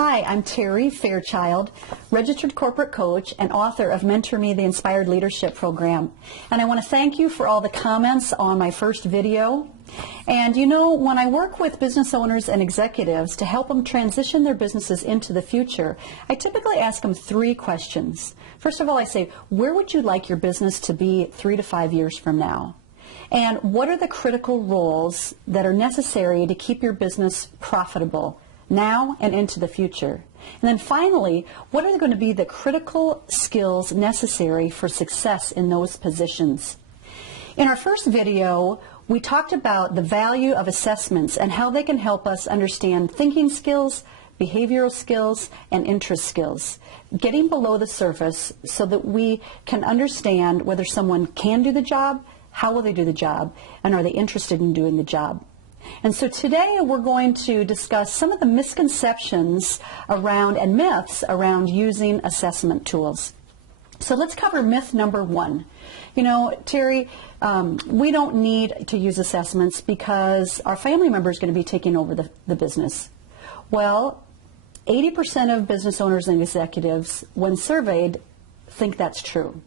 Hi, I'm Terry Fairchild, registered corporate coach and author of Mentor Me, the Inspired Leadership Program. And I want to thank you for all the comments on my first video. And you know, when I work with business owners and executives to help them transition their businesses into the future, I typically ask them three questions. First of all, I say, where would you like your business to be 3 to 5 years from now? And what are the critical roles that are necessary to keep your business profitable now and into the future? And then finally, what are going to be the critical skills necessary for success in those positions? In our first video, we talked about the value of assessments and how they can help us understand thinking skills, behavioral skills, and interest skills, getting below the surface so that we can understand whether someone can do the job, how will they do the job, and are they interested in doing the job. And so today we're going to discuss some of the misconceptions around and myths around using assessment tools. So let's cover myth number one. You know, Terry, we don't need to use assessments because our family member is going to be taking over the business. Well, 80% of business owners and executives, when surveyed, think that's true.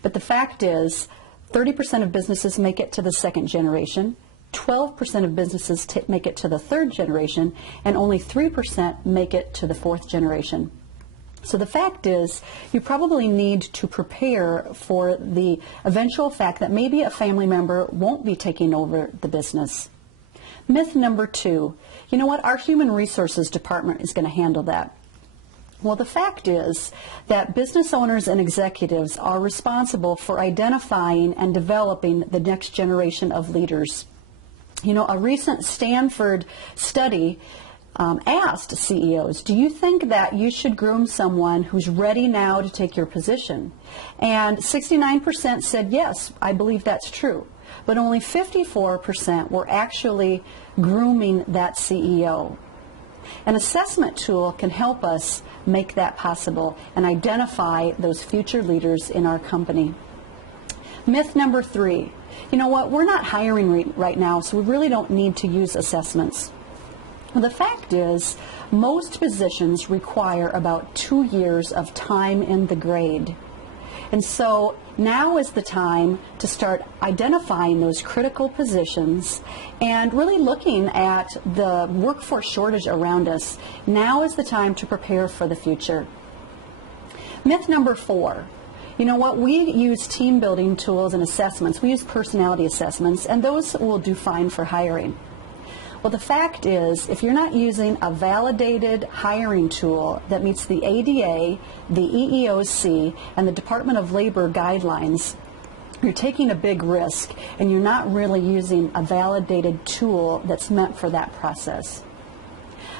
But the fact is, 30% of businesses make it to the second generation, 12% of businesses make it to the third generation, and only 3% make it to the fourth generation. So the fact is, you probably need to prepare for the eventual fact that maybe a family member won't be taking over the business. Myth number two, you know what, our human resources department is going to handle that. Well, the fact is that business owners and executives are responsible for identifying and developing the next generation of leaders. You know, a recent Stanford study asked CEOs, do you think that you should groom someone who's ready now to take your position? And 69% said, yes, I believe that's true. But only 54% were actually grooming that CEO. An assessment tool can help us make that possible and identify those future leaders in our company. Myth number three, you know what, we're not hiring right now, so we really don't need to use assessments. Well, the fact is, most positions require about 2 years of time in the grade. And so now is the time to start identifying those critical positions and really looking at the workforce shortage around us. Now is the time to prepare for the future. Myth number four. You know what, we use team building tools and assessments. We use personality assessments, and those will do fine for hiring. Well, the fact is, if you're not using a validated hiring tool that meets the ADA, the EEOC, and the Department of Labor guidelines, you're taking a big risk, and you're not really using a validated tool that's meant for that process.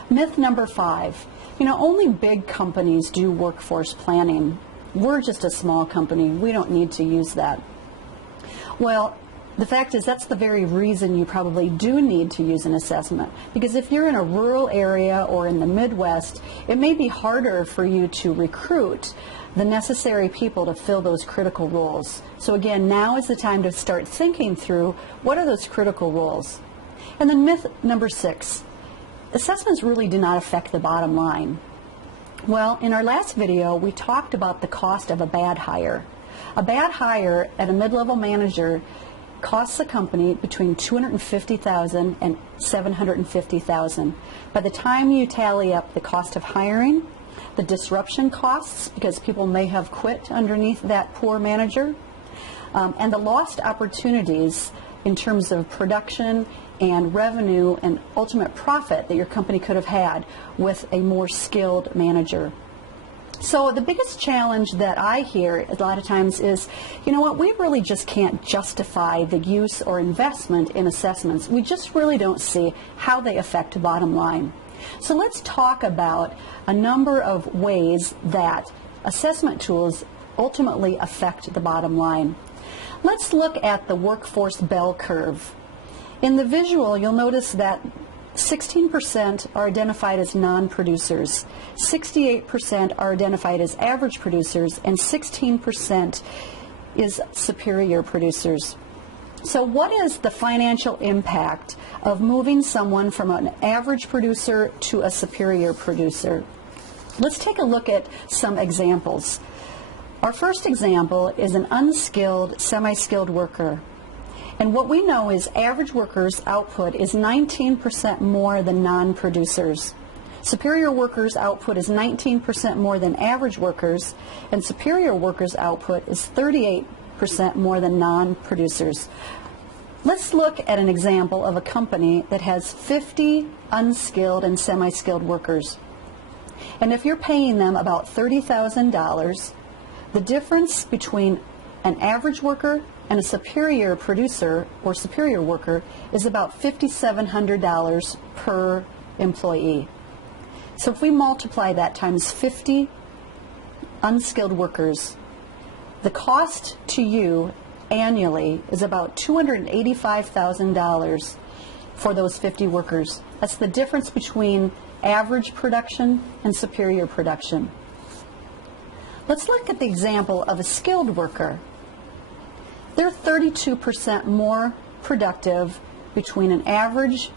Myth number five, you know, only big companies do workforce planning. We're just a small company. We don't need to use that. Well, the fact is, that's the very reason you probably do need to use an assessment. Because if you're in a rural area or in the Midwest, it may be harder for you to recruit the necessary people to fill those critical roles. So again, now is the time to start thinking through what are those critical roles. And then myth number six, assessments really do not affect the bottom line. Well, in our last video, we talked about the cost of a bad hire. A bad hire at a mid-level manager costs the company between $250,000 and $750,000. By the time you tally up the cost of hiring, the disruption costs, because people may have quit underneath that poor manager, and the lost opportunities in terms of production and revenue and ultimate profit that your company could have had with a more skilled manager. So the biggest challenge that I hear a lot of times is, you know what, we really just can't justify the use or investment in assessments. We just really don't see how they affect the bottom line. So let's talk about a number of ways that assessment tools ultimately affect the bottom line. Let's look at the workforce bell curve. In the visual, you'll notice that 16% are identified as non-producers, 68% are identified as average producers, and 16% is superior producers. So what is the financial impact of moving someone from an average producer to a superior producer? Let's take a look at some examples. Our first example is an unskilled, semi-skilled worker. And what we know is average workers' output is 19% more than non-producers. Superior workers' output is 19% more than average workers, and superior workers' output is 38% more than non-producers. Let's look at an example of a company that has 50 unskilled and semi-skilled workers. And if you're paying them about $30,000, the difference between an average worker and a superior producer or superior worker is about $5,700 per employee. So if we multiply that times 50 unskilled workers, the cost to you annually is about $285,000 for those 50 workers. That's the difference between average production and superior production. Let's look at the example of a skilled worker. They're 32% more productive between an average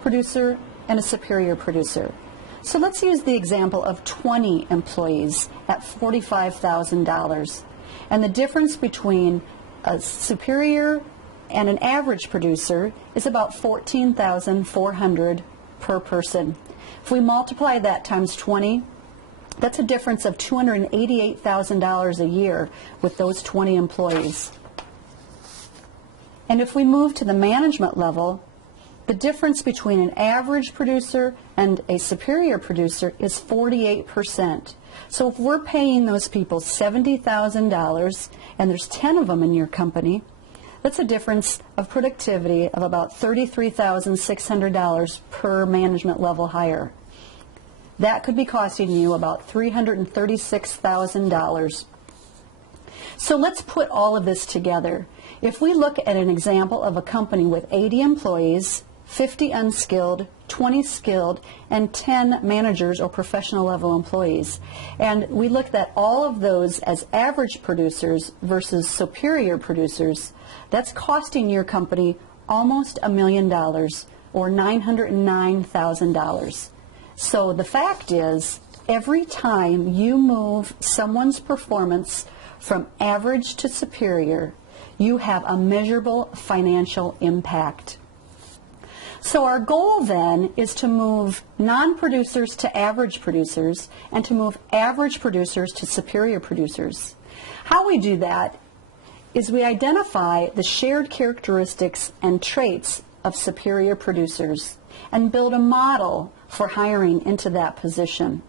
producer and a superior producer. So let's use the example of 20 employees at $45,000. And the difference between a superior and an average producer is about $14,400 per person. If we multiply that times 20, that's a difference of $288,000 a year with those 20 employees. And if we move to the management level, the difference between an average producer and a superior producer is 48%. So if we're paying those people $70,000 and there's 10 of them in your company, that's a difference of productivity of about $33,600 per management level hire. That could be costing you about $336,000. So let's put all of this together. If we look at an example of a company with 80 employees, 50 unskilled, 20 skilled, and 10 managers or professional level employees, and we looked at all of those as average producers versus superior producers, that's costing your company almost $1 million or $909,000. So the fact is, every time you move someone's performance from average to superior, you have a measurable financial impact. So our goal then is to move non-producers to average producers and to move average producers to superior producers. How we do that is we identify the shared characteristics and traits of superior producers and build a model for hiring into that position.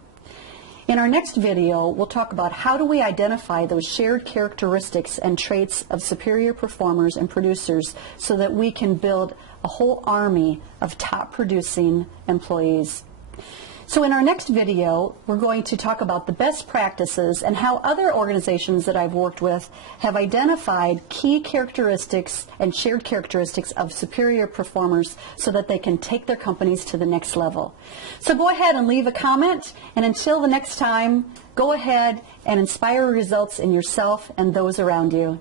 In our next video, we'll talk about how do we identify those shared characteristics and traits of superior performers and producers so that we can build a whole army of top producing employees. So in our next video, we're going to talk about the best practices and how other organizations that I've worked with have identified key characteristics and shared characteristics of superior performers so that they can take their companies to the next level. So go ahead and leave a comment, and until the next time, go ahead and inspire results in yourself and those around you.